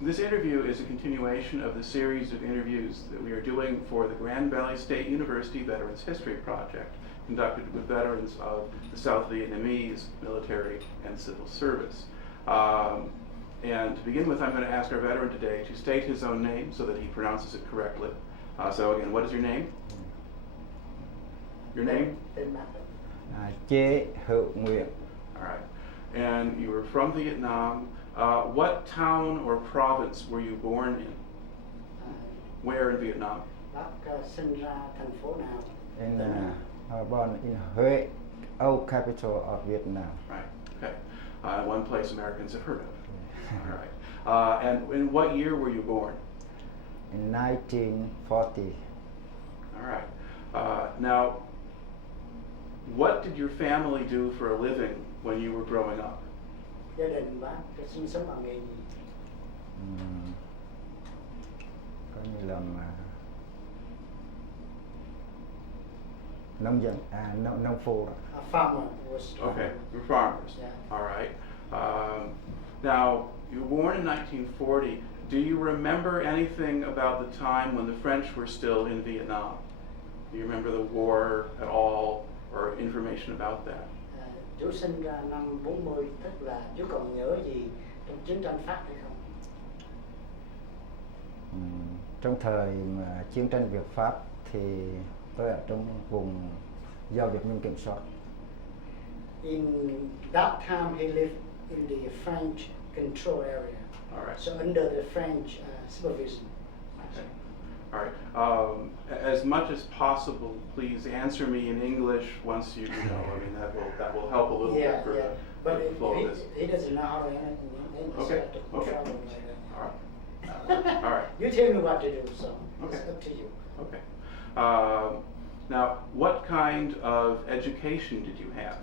This interview is a continuation of the series of interviews that we are doing for the Grand Valley State University Veterans History Project, conducted with veterans of the South Vietnamese military and civil service. And to begin with, I'm going to ask our veteran today to state his own name so that he pronounces it correctly. So again, what is your name? Your name? Chế Hữu Nguyễn. All right. And you were from Vietnam. What town or province were you born in? Where in Vietnam? Bác sinh ra thành phố nào? Born in Huế, old capital of Vietnam. Right. Okay. One place Americans have heard of. All right. And in what year were you born? In 1940. All right. Now, what did your family do for a living when you were growing up? Gia đình bác sinh sống bằng nghề gì? Có như làm nông dân, nông phu. A farmer was. Okay, you're farmers. Yeah. All right. Now, you were born in 1940. Do you remember anything about the time when the French were still in Vietnam? Do you remember the war at all, or information about that? Chú sinh ra năm 40, tức là chú còn nhớ gì trong chiến tranh Pháp hay không? Trong thời mà chiến tranh Việt Pháp thì tôi ở trong vùng do Việt Minh kiểm soát. In that time he lived in the French control area. All right. So under the French supervision. Okay. All right. As much as possible, please answer me in English once you know. I mean, that will help a little bit for But the flow of this. he doesn't know how to answer in English. Okay. So Okay. All right. All right. You tell me what to do, so Okay. it's up to you. Okay. Now, what kind of education did you have?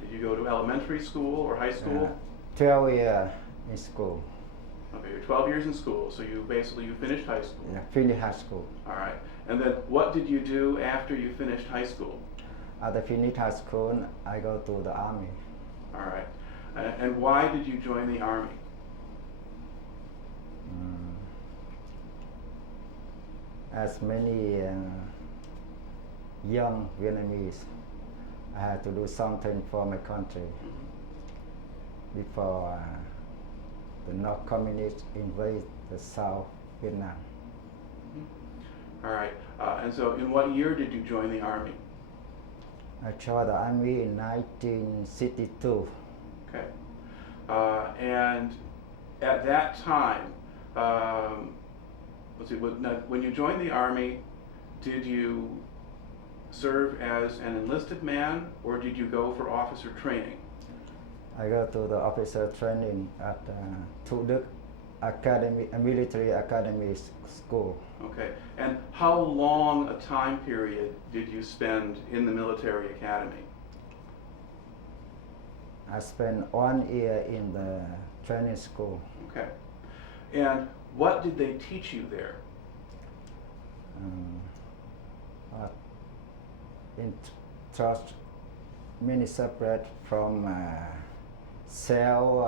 Did you go to elementary school or high school? 12 years in school. Okay, you're 12 years in school, so you finished high school. Yeah, finished high school. All right. And then what did you do after you finished high school? After finished high school, I go to the army. All right. And why did you join the army? As many young Vietnamese, I had to do something for my country before the North Communists invade the South Vietnam. All right. And so in what year did you join the army? I joined the army in 1962. Okay. And at that time, let's see, when you joined the army, did you serve as an enlisted man or did you go for officer training? I go to the officer training at Thủ Đức Academy, a military academy school. Okay. And how long a time period did you spend in the military academy? I spent 1 year in the training school. Okay. And what did they teach you there? In trust, many separate from cell,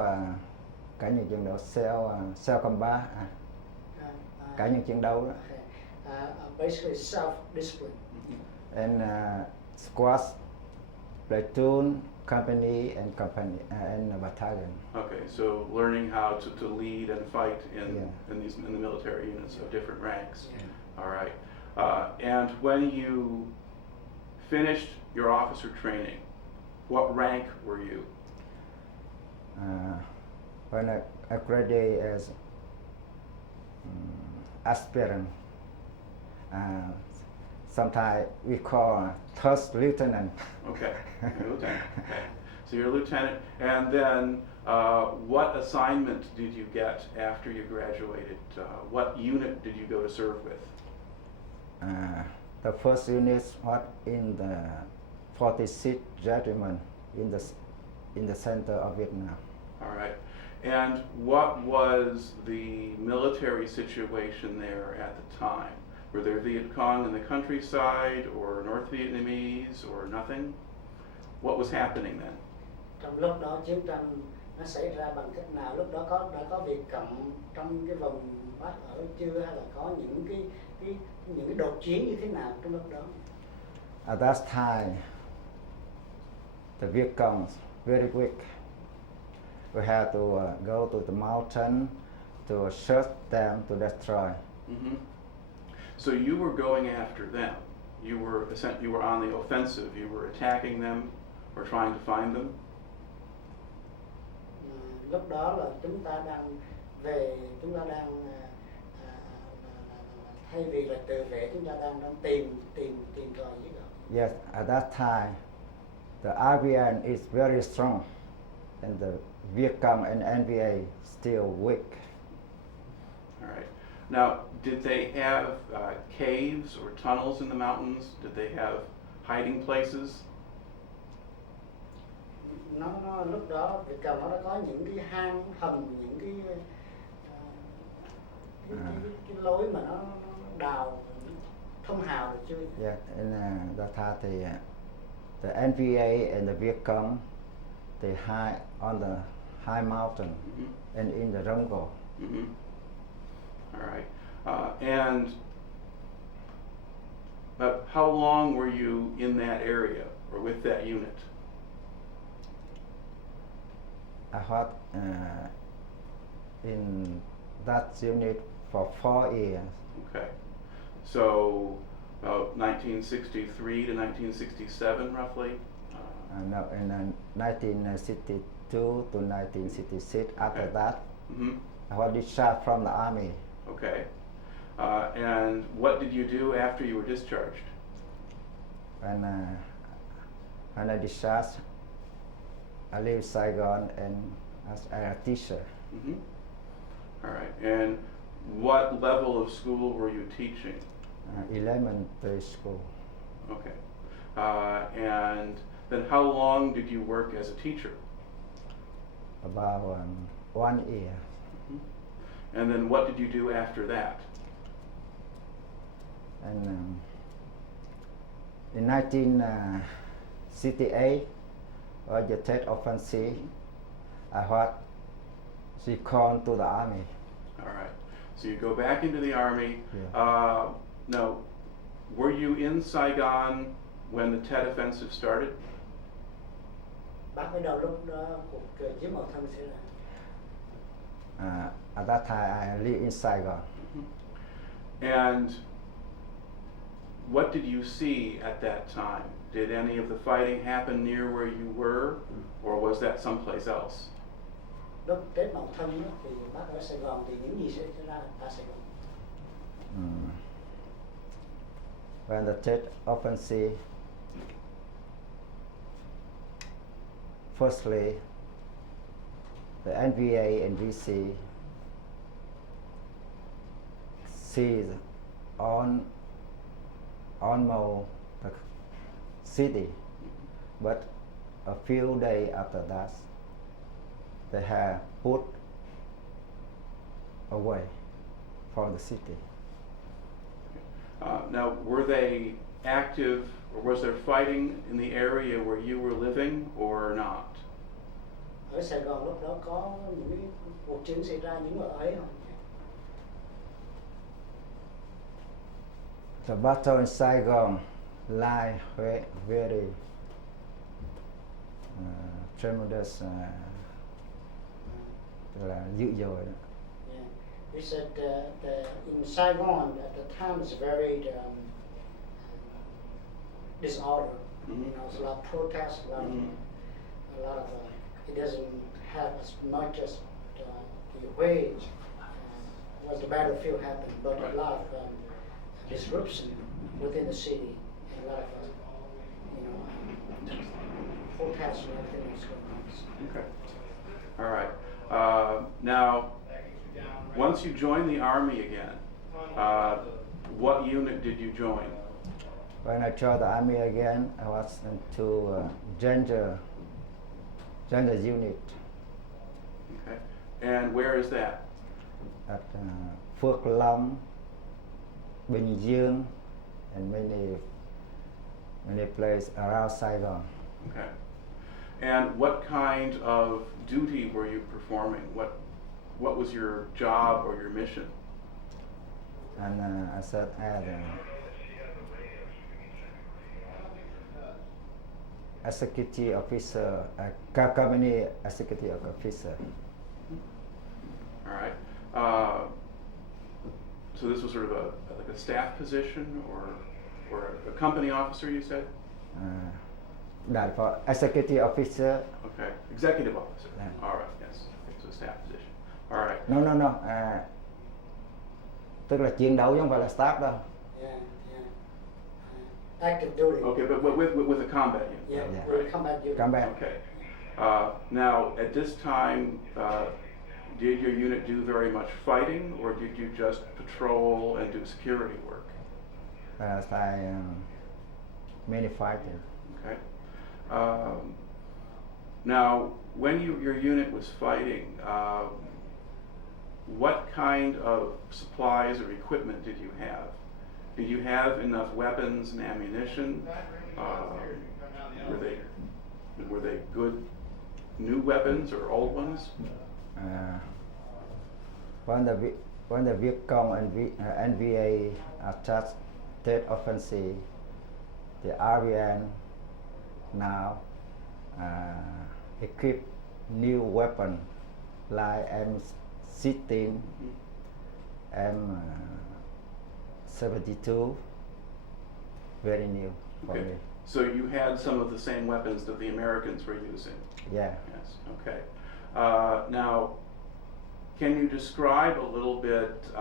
cả những chiến đấu cell combat, cả những chiến đấu đó. Basically self-discipline. And squad, platoon, company, and battalion. Okay, so learning how to lead and fight in the military units of different ranks. Yeah. All right. And when you finished your officer training, what rank were you? When I graduated as aspirant, sometimes we call first lieutenant. Okay, you're a lieutenant. Okay, so you're a lieutenant, and then what assignment did you get after you graduated? What unit did you go to serve with? The first unit was in the 46th Regiment in the center of Vietnam. All right. And what was the military situation there at the time? Were there Viet Cong in the countryside, or North Vietnamese, or nothing? What was happening then? Trong lúc đó chiến tranh nó xảy ra bằng cách nào? Lúc đó đã có Việt Cộng trong cái vùng Bắc ở chưa, hay là có những cái đột chiến như thế nào trong lúc đó? At that time, the Vietcong very weak. We had to go to the mountain to search them to destroy. Mm-hmm. So you were going after them. You were on the offensive. You were attacking them or trying to find them. Lúc đó là chúng ta đang thay vì là tự vệ, chúng ta đang tìm tòi giết họ. Yes, at that time, the RBN is very strong, and the Vietcong and NVA still weak. All right. Now, did they have caves or tunnels in the mountains? Did they have hiding places? Nó lúc đó Việt Cộng nó đã có những cái hang hầm, những cái lối mà nó đào thông hào được chưa? Yeah, in that time, the NVA and the Vietcong, they hide on the high mountain and in the jungle. Mm-hmm. All right. And how long were you in that area or with that unit? I was in that unit for 4 years. Okay. So about 1963 to 1967, roughly? No, in 1962 to 1966. After Okay. that, Mm-hmm. I was discharged from the army. Okay. And what did you do after you were discharged? When I discharged, I lived Saigon and as a teacher. Mm-hmm. All right. And what level of school were you teaching? Elementary school. Okay. And then how long did you work as a teacher? About 1 year. Mm-hmm. And then what did you do after that? And in 1968, was the Tet Offensive, I was recalled to the army. All right. So you go back into the army. Yeah. Now, were you in Saigon when the Tet Offensive started? Bác mới đầu lúc đó cuộc chiến mậu thân xảy ra. At that time, I lived in Saigon. Mm-hmm. And what did you see at that time? Did any of the fighting happen near where you were, or was that someplace else? Lúc Tết Mậu Thân thì bác ở Sài Gòn thì những gì xảy ra tại Sài Gòn? When the Tet Offensive, firstly, the NVA and VC seized almost the city, but a few days after that, they have put away from the city. Now, were they active, or was there fighting in the area where you were living, or not? Ở Sài Gòn lúc đó có những cái cuộc chiến xảy ra những ở ấy không? The battle in Saigon lie very tremendous, là dữ dội. Yeah. He said in Saigon at the time it's very disorder. Mm-hmm. You know, it's a lot of protests, a lot of it doesn't have as much as the wage was the battlefield happened, but a lot of disruption within the city, and a lot of protests and everything that's going on. Okay. All right. Now, once you joined the Army again, what unit did you join? When I joined the army again, I was into gender unit Okay. And where is that? at Phước Long, Bình Dương, and many places around Saigon. Okay. And what kind of duty were you performing? What was your job or your mission? And I said as executive officer, company executive officer. All right. So this was sort of like a staff position or a company officer, you said? That for executive officer. Okay, executive officer. Yeah. All right, yes. Okay, so staff position. All right. No. Tức là chiến đấu chứ không phải là staff đâu. Yeah. Active duty. Okay, but with a combat unit. Yeah, Yeah. with combat duty. Combat. Okay. Now, at this time, did your unit do very much fighting, or did you just patrol and do security work? I many fighting. Okay. Now, when your unit was fighting, what kind of supplies or equipment did you have? Did you have enough weapons and ammunition? Were they good new weapons or old ones? When the Vietcong and NVA attacked Tet Offensive, the RVN now equipped new weapon like M16, M72, very new for Okay. me. So you had some of the same weapons that the Americans were using? Yeah. Yes, okay. Now, can you describe a little bit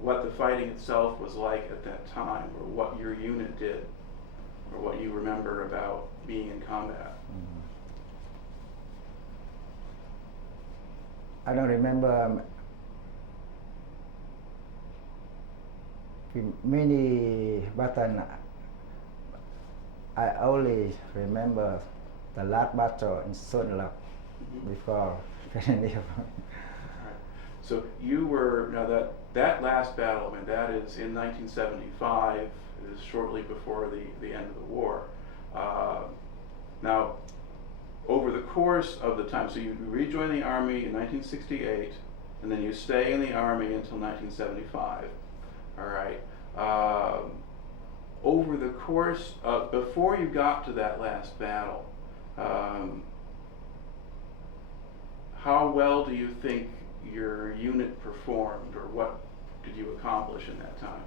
what the fighting itself was like at that time, or what your unit did, or what you remember about being in combat? I don't remember many battles. I only remember the last battle in Sun Lak before very near. So you were, now that last battle, I mean, that is in 1975, it is shortly before the end of the war. Now, over the course of the time, so you rejoin the Army in 1968, and then you stay in the Army until 1975, all right? Over the course of, before you got to that last battle, how well do you think your unit performed, or what did you accomplish in that time?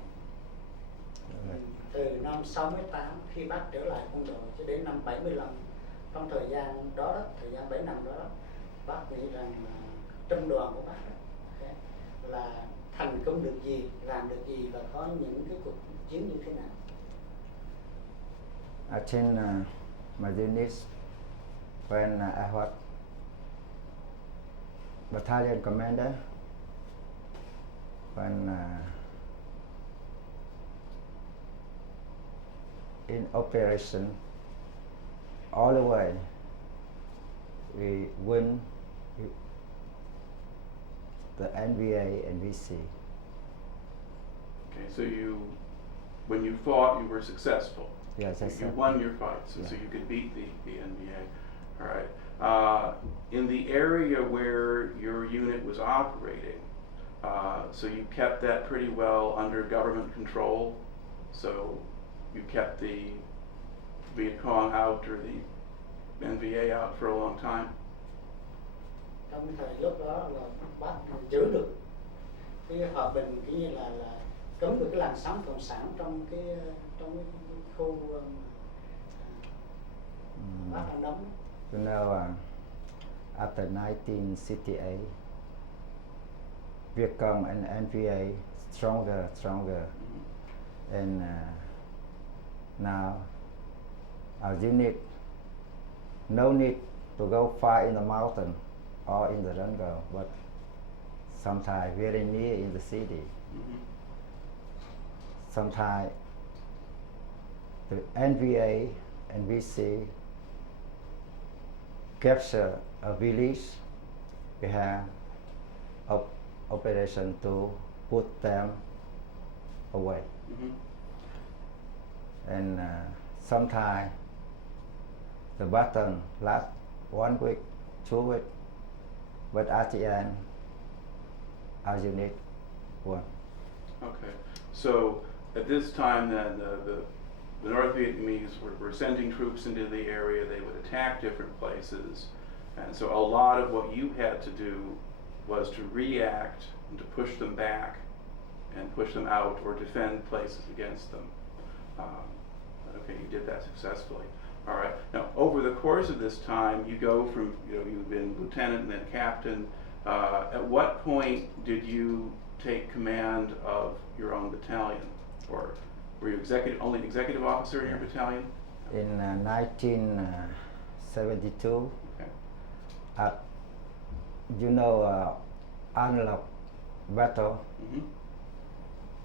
Từ năm 68 khi bác trở lại quân đội cho đến năm 75, trong thời gian đó, thời gian 7 năm đó, bác nghĩ rằng trung đoàn của bác là thành công được gì, làm được gì và có những cái cuộc chiến như thế nào? I think my unit, when I was battalion commander, when in operation all the way, we win the NVA and VC. Okay, so when you fought, you were successful. Yes, You won your fights, and so you could beat the NVA. All right. In the area where your unit was operating, so you kept that pretty well under government control. So you kept the Viet Cong out or the NVA out for a long time. Trong thời lúc đó là bác giữ được cái hòa bình, cái như là cấm được cái làn sóng cộng sản trong cái khu bác đang đóng. You know, after 1968, Viet Cong and NVA stronger, and now our unit no need to go far in the mountain or in the jungle, but sometimes very near in the city. Sometimes the NVA and VC capture a village, we have operation to put them away. And sometimes the battle last 1 week, 2 weeks, but at the end, our unit won. Okay, so at this time then, the North Vietnamese were sending troops into the area. They would attack different places, and so a lot of what you had to do was to react and to push them back and push them out or defend places against them. Okay, you did that successfully. All right. Now, over the course of this time, you go from, you've been lieutenant and then captain. At what point did you take command of your own battalion, or were you only executive officer in your battalion? In 1972, Okay. at An Lộc battle, Mm-hmm.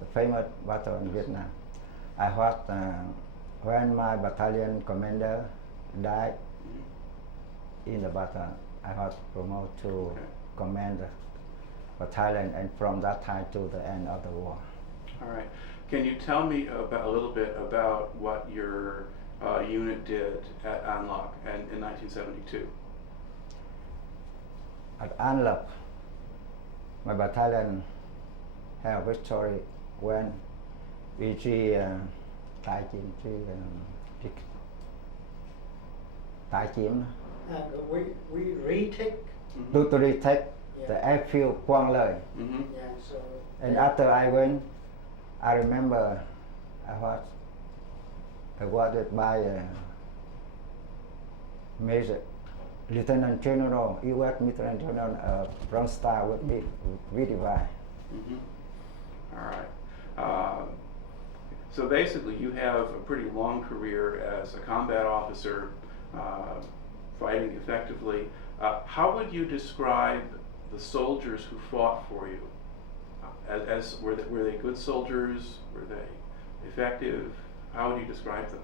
the famous battle in Vietnam. I was when my battalion commander died in the battle. I was promoted to Okay. command the battalion, and from that time to the end of the war. All right. Can you tell me a little bit about what your unit did at An Lộc in 1972? At An Lộc, my battalion had a victory when we tái chiếm We retake. to retake the airfield Quang Lợi. Mm-hmm. Yeah, so. And after I went, I remember I was awarded by Major Lieutenant General, U.S. Lieutenant General Bronze Star with me, divine. Mm-hmm. All right. So basically, you have a pretty long career as a combat officer, fighting effectively. How would you describe the soldiers who fought for you? Were they good soldiers? Were they effective? How would you describe them?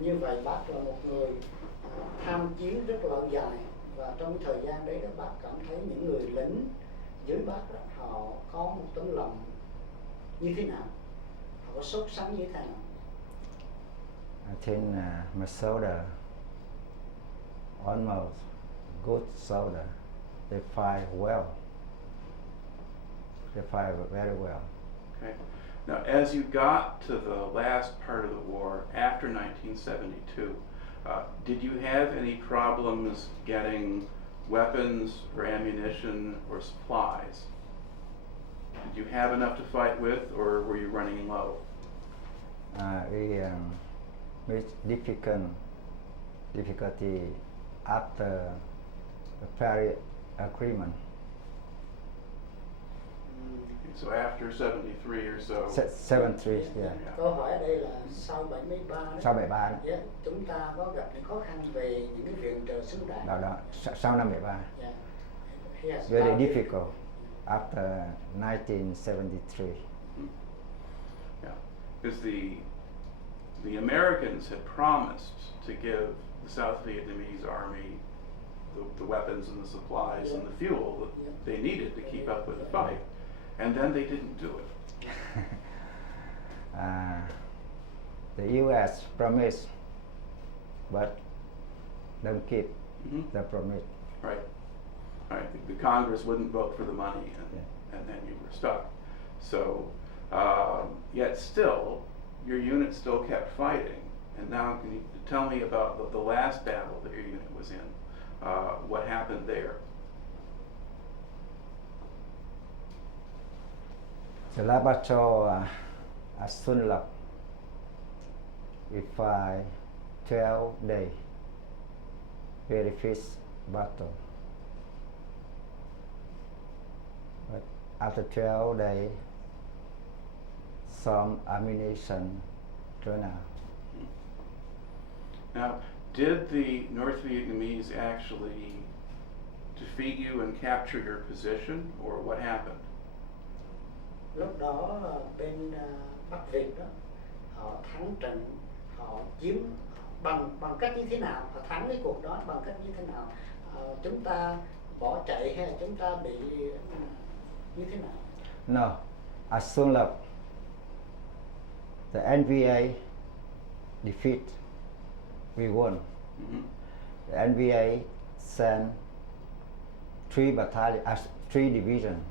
Như vậy bác là một người tham chiến rất lâu dài, và trong thời gian đấy đó bác cảm thấy những người lính dưới bác đó, họ có một tấm lòng như thế nào, họ có sốt sắng như thế nào. I think my soldier, almost good soldier, they fight well. They fight very well. Okay. Now, as you got to the last part of the war after 1972, did you have any problems getting weapons or ammunition or supplies? Did you have enough to fight with, or were you running low? We with difficulty after the Paris Agreement. So after 73 or so. 73, yeah. Câu hỏi ở đây là sau 73 đó. Sau 73 đó. Yeah, chúng ta có gặp những khó khăn về những cái viện trợ xứng đáng. Đó, sau năm 73. Yeah. He has Very done it. difficult after 1973. Yeah, because the Americans had promised to give the South Vietnamese army the weapons and the supplies and the fuel that they needed to keep up with the fight, and then they didn't do it. The U.S. promised, but don't keep the promise. Right. Right. The Congress wouldn't vote for the money, and then you were stuck. So, yet still, your unit still kept fighting. And now, can you tell me about the last battle that your unit was in? What happened there? The last battle at Xuân Lộc, we fight 12 days, very fierce battle. But after 12 days, some ammunition run out. Now, did the North Vietnamese actually defeat you and capture your position, or what happened? Lúc đó bên Bắc Việt đó, họ thắng trận, họ chiếm bằng cách như thế nào? Họ thắng cái cuộc đó bằng cách như thế nào? Chúng ta bỏ chạy hay là chúng ta bị như thế nào? No, at Xuân Lộc, the NVA defeat we won. Mhm. The NVA sent 3 battalion, 3 division.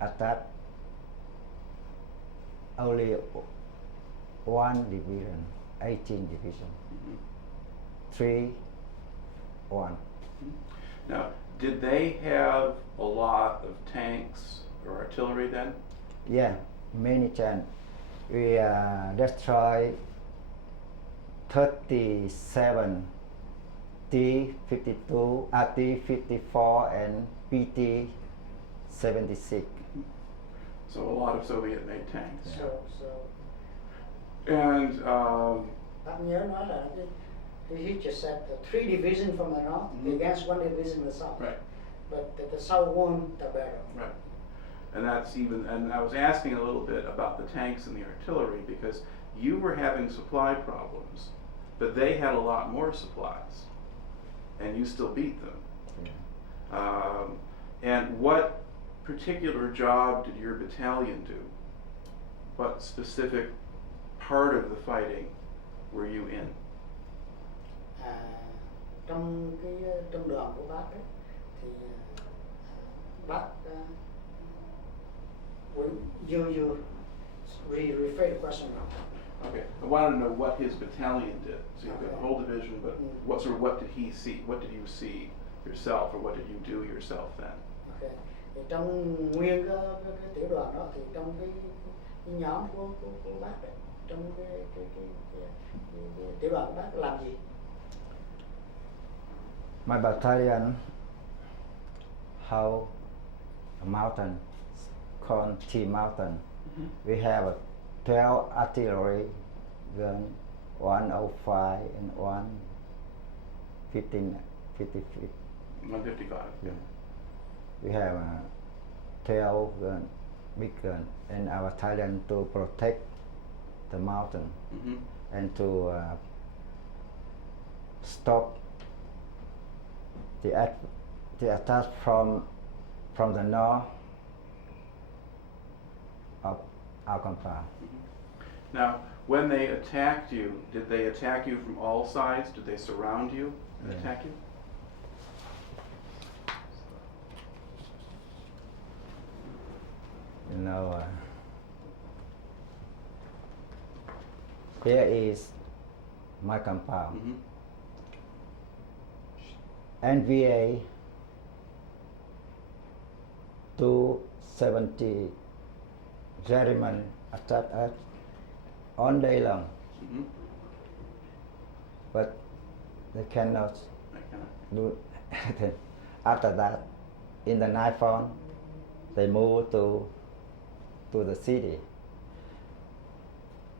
At that, only 1 division, 18 division. Mhm. 3, 1. Now, did they have a lot of tanks or artillery then? Yeah, many chance. We destroy 37 T-52, T-54 and PT-76. So a lot of Soviet-made tanks. So And bạn nhớ nói là he just said the 3 divisions from the north against 1 division in the south. right, But the south won the battle. right. And that's even, and I was asking a little bit about the tanks and the artillery because you were having supply problems, but they had a lot more supplies, and you still beat them. Yeah. And what particular job did your battalion do? What specific part of the fighting were you in? Trong cái trung đoàn của bác ấy, thì bác you rephrase the question. Okay, I wanted to know what his battalion did. So you've got the whole division, but what did he see? What did you see yourself, or what did you do yourself then? Okay. Thì trong nguyên cái tiểu đoàn đó thì trong cái nhóm của bác ấy, trong cái tiểu đoàn của bác làm gì? My battalion hold a mountain called T Mountain. Mm-hmm. We have 12 artillery gun, 105 and 155. 155. Yeah. We have 12 gun, big gun, in our battalion to protect the mountain Mm-hmm. and to stop the attack from the north of our compound. Now, when they attacked you, did they attack you from all sides? Did they surround you and Yeah. attack you? You know, here is my compound. Mm-hmm. NVA 270 regiment attacked us all day long, Mm-hmm. but they cannot I cannot. do anything. After that, in the nightfall, they move to the city.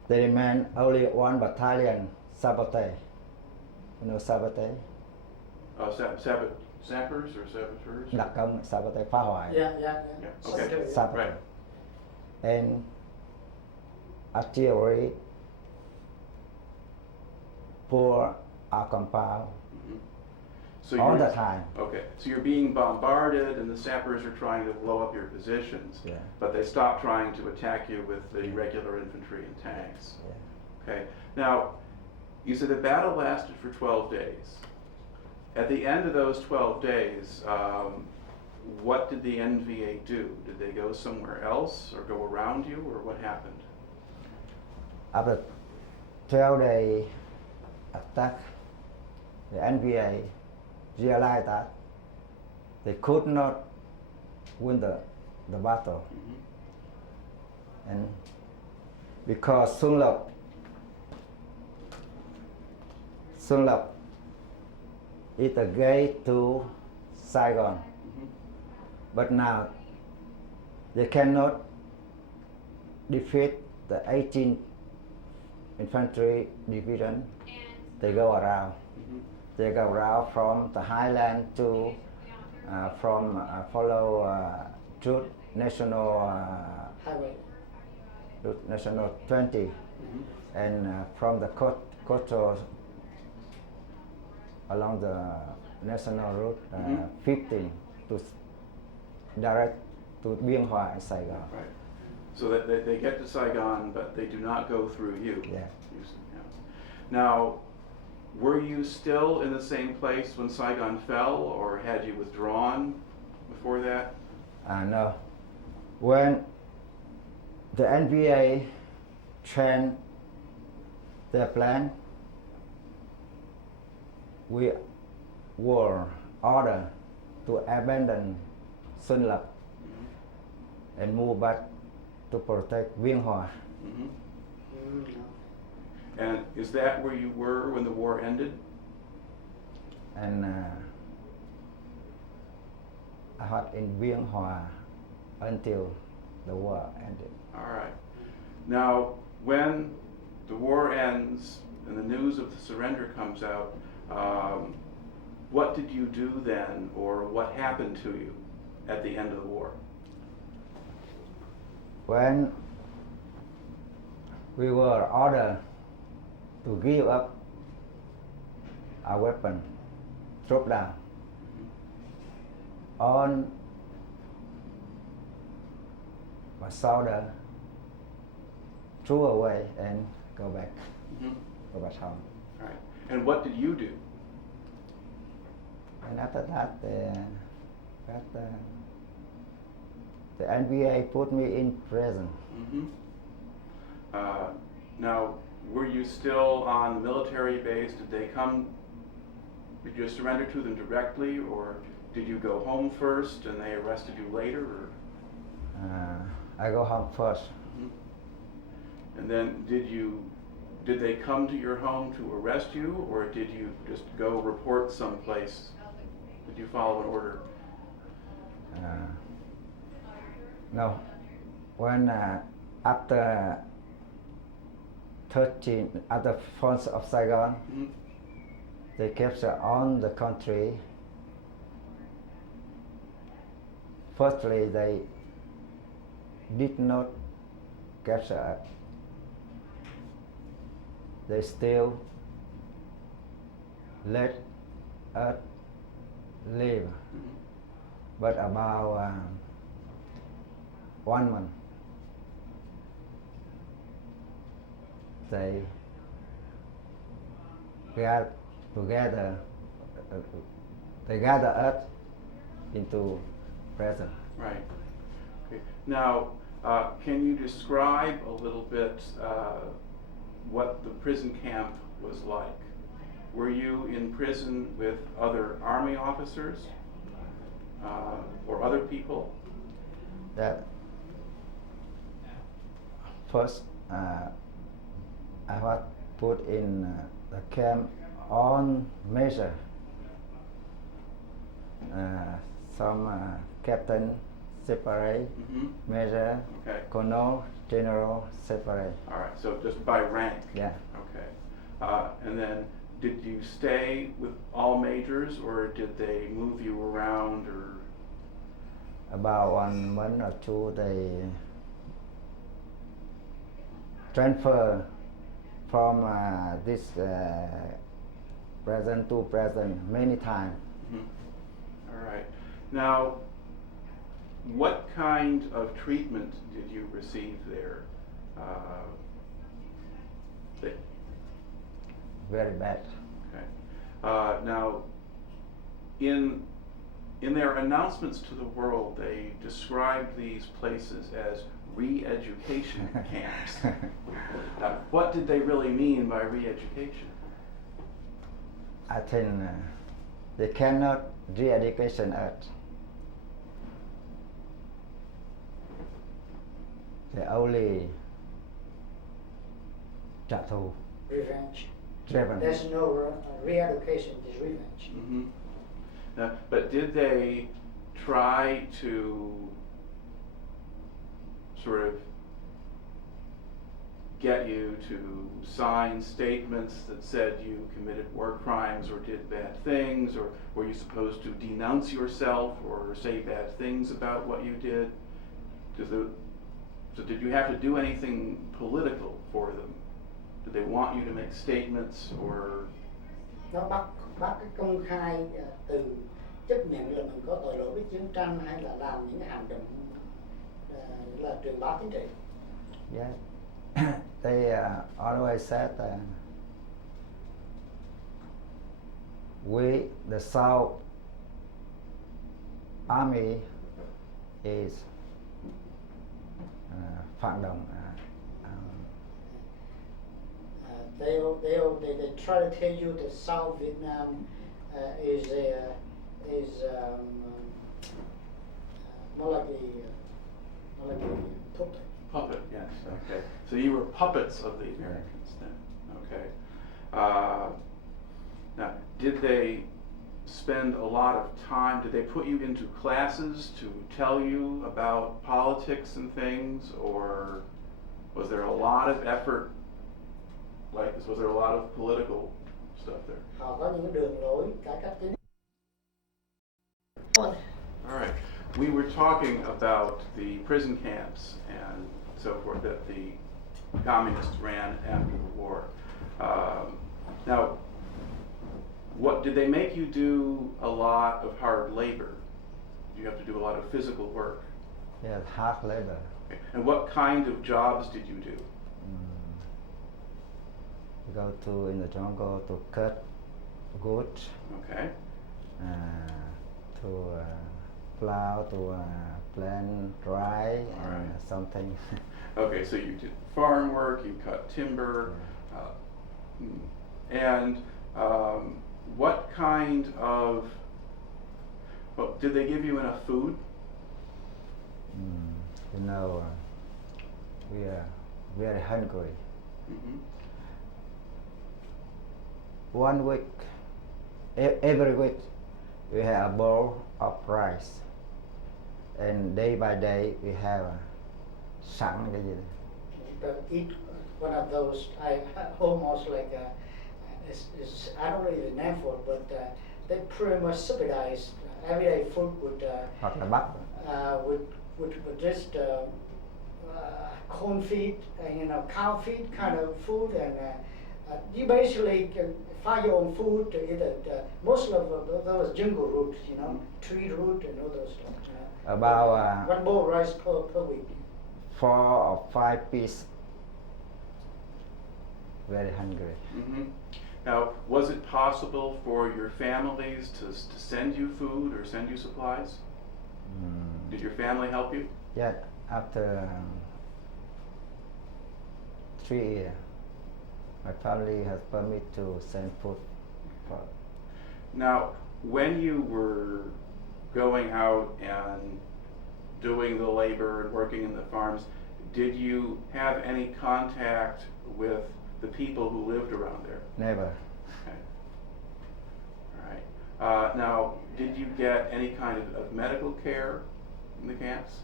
They remain only 1 battalion, sabotage. You know sabotage? Sappers or saboteurs? Đặc công, sabotage, phá hoại. Yeah. Yeah, okay. Sabotage. Sabotage. Right. And artillery pour our compound Mm-hmm. So all you're- the time. Okay, so you're being bombarded and the sappers are trying to blow up your positions, Yeah. but they stop trying to attack you with the regular infantry and tanks. Yeah. Okay, now, you said the battle lasted for 12 days. At the end of those 12 days, what did the NVA do? Did they go somewhere else or go around you, or what happened? After 12-day attack, the NVA realized that they could not win the battle. Mm-hmm. And because Sun Lộc is the gate to Saigon, Mm-hmm. but now they cannot defeat the 18th Infantry Division. They go around. Mm-hmm. They go around from the highland to follow route national Highway. route national 20, Mm-hmm. and from the coastal along the national route 15 to direct to Biên Hòa and Saigon. Right. So that they get to Saigon, but they do not go through you. Yeah. You s- yeah. Now, Were you still in the same place when Saigon fell, or had you withdrawn before that? No. When the NBA changed their plan, we were ordered to abandon Xuân Lập and move back to protect Biên Hòa. Mm-hmm. And is that where you were when the war ended? And I was in Biên Hòa until the war ended. All right. Now, when the war ends and the news of the surrender comes out, what did you do then, or what happened to you at the end of the war? When we were ordered to give up our weapon, drop down, on my shoulder, threw away and go back home. All right. And what did you do? And after that, the NBA put me in prison. Now, were you still on the military base? Did you surrender to them directly, or did you go home first and they arrested you later? Or? I go home first. And then did they come to your home to arrest you, or did you just go report someplace? Did you follow an order? No. When after 1st of Saigon, they captured on the country. Firstly, they did not capture us. They still let us live. But about 1 month, they got together, they gather us into prison. Right. Okay. Now, can you describe a little bit what the prison camp was like? Were you in prison with other Army officers or other people? That first, I was put in the camp on measure. Some captain separate, major, Okay. colonel, general separate. All right, so just by rank. Yeah. Okay. And then did you stay with all majors, or did they move you around, or? About 1 month or two, they transfer from this prison to prison many times. All right. Now, what kind of treatment did you receive there? Very bad. Okay. Now, in their announcements to the world, they described these places as re-education camps. What did they really mean by re-education? I think they cannot re-education us. They only trả thù. Revenge. Driven. There's no re-education, it's revenge. But did they try to sort of get you to sign statements that said you committed war crimes or did bad things, or were you supposed to denounce yourself or say bad things about what you did? So did you have to do anything political for them? Did they want you to make statements, or? Nó bắt cái công khai từ chấp nhận là mình có tội lỗi với chiến tranh, hay là làm những hành động là truyền bá chính trị. Yeah. They always said the South Army is phản động. They try to tell you that South Vietnam is more like a puppet. Puppet, yes, okay. So you were puppets of the Americans then, okay. Now, did they spend a lot of time, did they put you into classes to tell you about politics and things, or was there a lot of effort like this? Was there a lot of political stuff there? Họ có những cái đường lối cải cách chính. All right. We were talking about the prison camps and so forth that the communists ran after the war. Now, what did they make you do? A lot of hard labor. You have to do a lot of physical work. Yeah, hard labor. Okay. And what kind of jobs did you do? Go to in the jungle to cut wood. Okay. To plow, to plant rye, and right. something. Okay, so you did farm work, you cut timber, and what kind of, well, did they give you enough food? You know, we are very hungry. Mm-hmm. 1 week, every week, we have a bowl of rice, and day by day we have sẵn cái gì đấy. But eat one of those, I almost like I don't know the name for it, but they pretty much subsidize everyday food with Hoặc là bắt. with just corn feed and cow feed kind of food, and you basically can find your own food to eat it. Most of those jungle roots, tree root and all those stuff. About one bowl of rice per week. 4 or 5 pieces. Very hungry. Mm-hmm. Now, was it possible for your families to send you food or send you supplies? Did your family help you? Yeah, after 3 years, my family has permit to send food. Now, when you were going out and doing the labor and working in the farms, did you have any contact with the people who lived around there? Never. Okay. All right. Now, did you get any kind of medical care in the camps?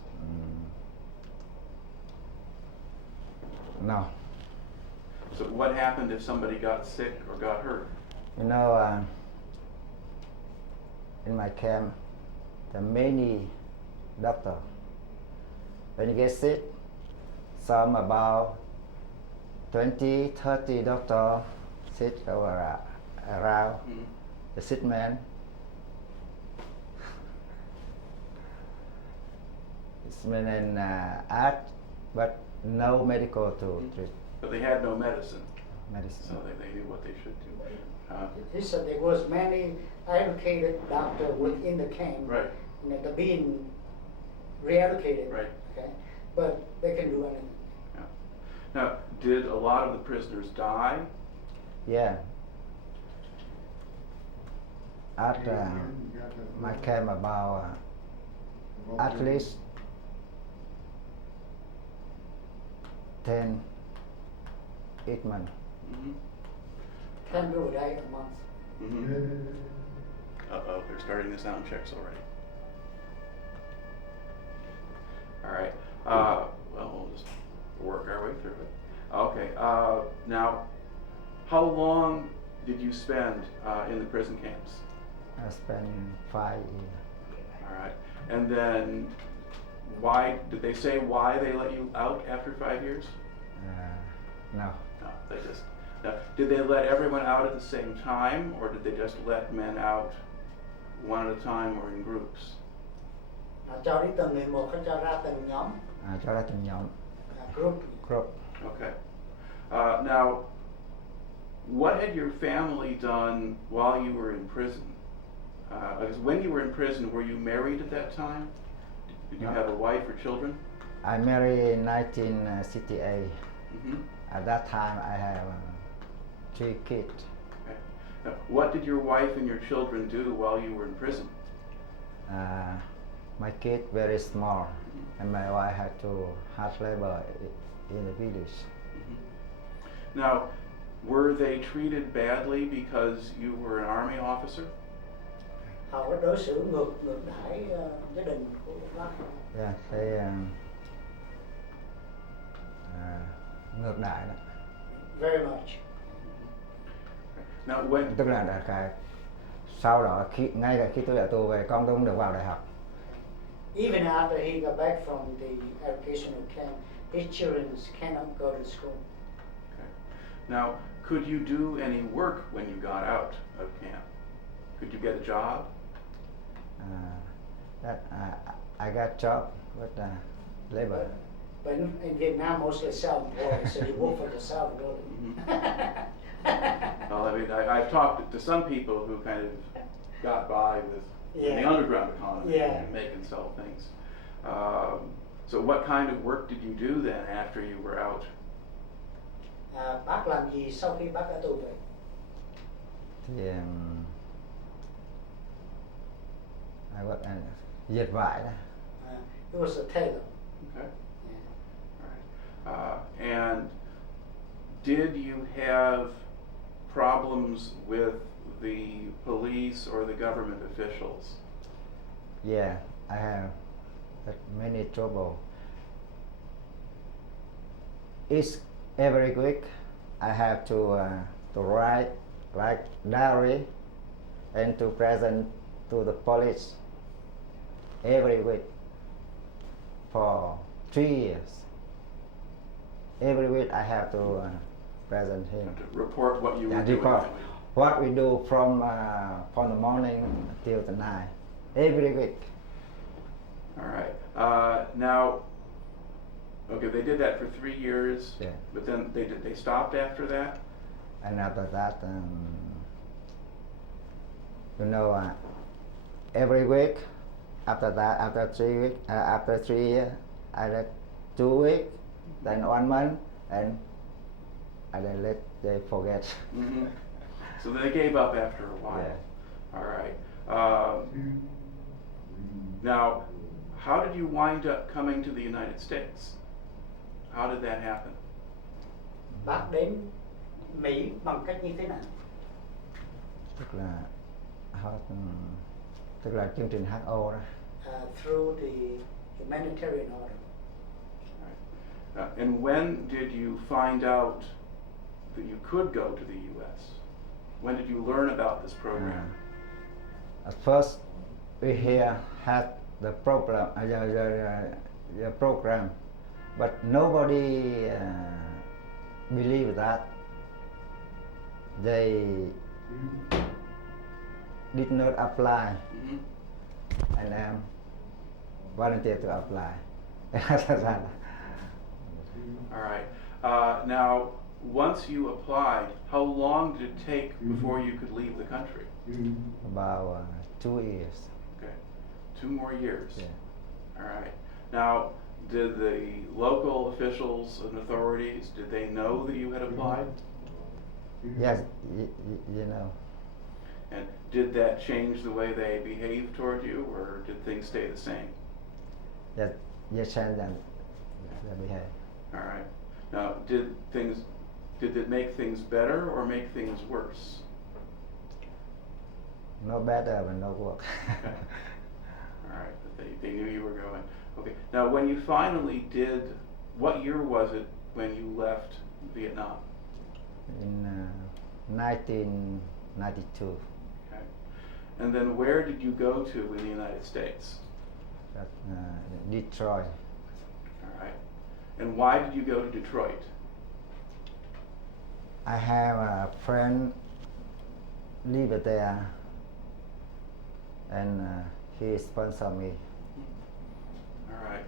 No. So what happened if somebody got sick or got hurt? You know, in my camp, there are many doctors. When you get sick, some about 20, 30 doctors sit around the sick man. It's been an art, but no medical to treat. But they had no medicine, Medicine. so they knew what they should do. He said there was many educated doctors within the camp. Right. They're being re-educated. Right. Okay, but they can do anything. Yeah. Now, did a lot of the prisoners die? Yeah. At my camp, about at least 10, 8 months. Mm-hmm. 10 people die a month. Mm-hmm. Uh-oh, they're starting the sound checks already. All right. Well, we'll just work our way through it. Okay. Now, how long did you spend in the prison camps? I spent 5 years. All right. And then, why did they say why they let you out after 5 years? No. No, they just. Did they let everyone out at the same time, or did they just let men out one at a time or in groups? Cho đi từng người một, cho ra từng nhóm. Cho ra từng nhóm. Group. Group. Okay. Now, what had your family done while you were in prison? Because when you were in prison, were you married at that time? Did you No. have a wife or children? I married in 1968. Mm-hmm. At that time, I have 3 kids. Okay. Now, what did your wife and your children do while you were in prison? My kid very small, and my wife had to hard labor in the village. Mm-hmm. Now, were they treated badly because you were an army officer? Họ có đối xử ngược đãi gia đình của bác. Yeah, they ngược đại đó. Very much. Now, when Tức là cái sau đó ngay cả khi tôi ở tù về, con tôi không được vào đại học. Even after he got back from the educational camp, his children cannot go to school. Okay. Now, could you do any work when you got out of camp? Could you get a job? I got job with labor. But in Vietnam, mostly self-employed, so you work for yourself, really. Mm-hmm. Well, I mean, I've talked to some people who kind of got by with in the underground economy and make and sell things. So what kind of work did you do then after you were out? Bác làm gì sau khi bác đã tù về? Thì I was dệt vải đó. He was a tailor. Okay. Yeah. All right. And did you have problems with the police or the government officials? Yeah, I have had many trouble. Every week I have to write like diary and to present to the police every week for 3 years. Every week I have to present him. To report what you were Yeah, doing. report what we do from the morning till the night, every week. All right. Now, okay, they did that for 3 years. Yeah. But then they stopped after that. And after that, every week. After that, after 3 weeks, after 3 years, I let 2 weeks, then 1 month, and I then let they forget. Mm-hmm. So they gave up after a while. Yeah. All right. Now, how did you wind up coming to the United States? How did that happen? Bác đến Mỹ bằng cách như thế nào? Tức là chương trình HO đó. Through the humanitarian order. Right. And when did you find out that you could go to the U.S.? When did you learn about this program? At first, we here had the problem, the program, but nobody believed that. They did not apply, Mm-hmm. and volunteered to apply. All right. Now, once you applied, how long did it take before you could leave the country? About 2 years. Okay. 2 more years. Yeah. All right. Now, did the local officials and authorities, did they know that you had applied? Yes, you know. And did that change the way they behaved toward you, or did things stay the same? That you change and behave. All right. Now, did it make things better or make things worse? No better, but no work. Okay. All right. But they knew you were going. Okay. Now, when you finally did, what year was it when you left Vietnam? In 1992. Okay. And then where did you go to in the United States? At Detroit. All right. And why did you go to Detroit? I have a friend live there, and he sponsored me. All right.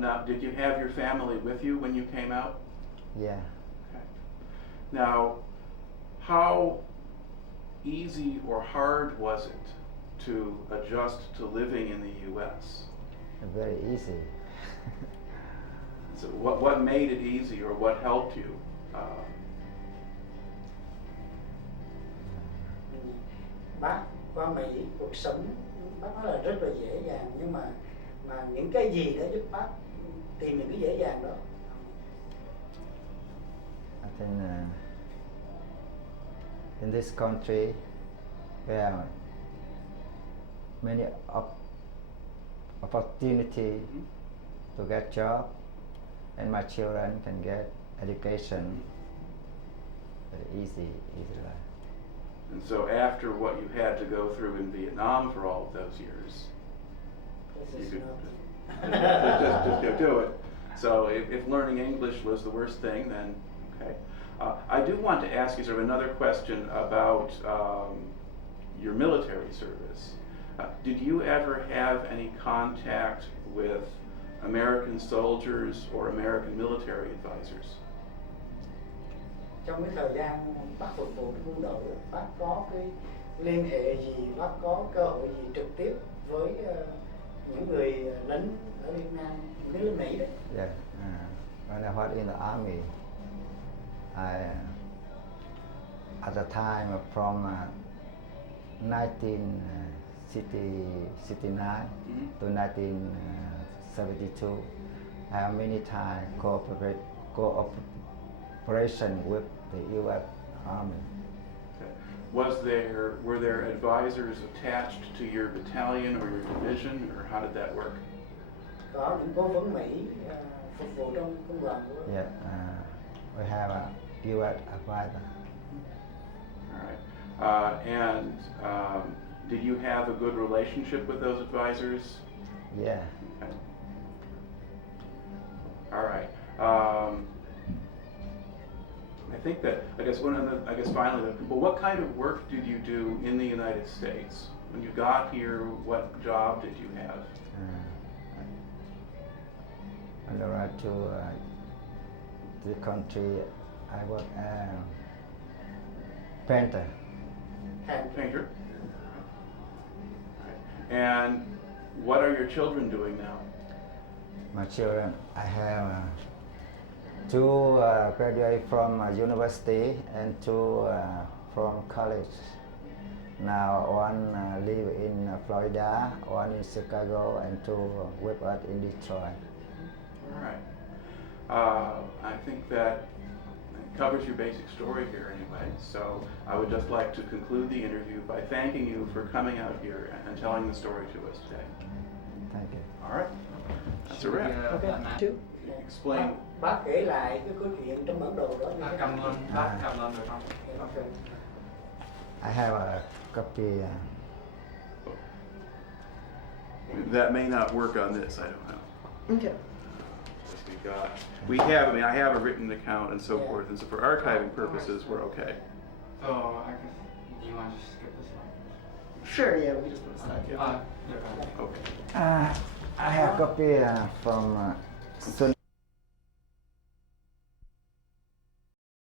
Now, did you have your family with you when you came out? Yeah. Okay. Now, how easy or hard was it to adjust to living in the U.S.? Very easy. So what made it easy, or what helped you? Bác qua Mỹ cuộc sống bác nói là rất là dễ dàng, nhưng mà những cái gì đã giúp bác tìm những cái dễ dàng đó? I think in this country there are many opportunity to get job, and my children can get education very easy life. And so after what you had to go through in Vietnam for all of those years, This is you could not- just go do it. So if learning English was the worst thing, then okay. I do want to ask you sort of another question about your military service. Did you ever have any contact with American soldiers or American military advisors? Trong cái thời gian bác phục vụ trong quân đội, bác có cái liên hệ gì, bác có cơ hội gì trực tiếp với những người lính ở Việt Nam, những cái lính Mỹ đấy? Yeah. When I was in the army, at the time from 1969 to 1972, I have many times cooperation with the U.S. Army. Okay. Were there advisors attached to your battalion or your division, or how did that work? Có những cố vấn Mỹ phục vụ trong quân đoàn của Yeah, we have a U.S. advisor. All right. And did you have a good relationship with those advisors? Yeah. Okay. All right. I think that, I guess finally, well, what kind of work did you do in the United States? When you got here, what job did you have? When I arrived to the country, I was a painter. Painter. Right. And what are your children doing now? My children, I have two graduate from university and two from college. Now one live in Florida, one in Chicago, and two work out in Detroit. All right. I think that covers your basic story here anyway. So I would just like to conclude the interview by thanking you for coming out here and telling the story to us today. Thank you. All right. That's a wrap. Trước Explain. bác kể lại cái câu chuyện trong bản đồ đó như thế Cầm nào? lên, bác cầm lên được không? Okay. I have a copy. That may not work on this, I don't know. Okay. We have, I have a written account and so Yeah. forth, and so for archiving purposes, we're okay. So I guess, do you want to just skip this one? Sure, yeah, we just put it aside. Yeah. Okay. I have copy from Sun.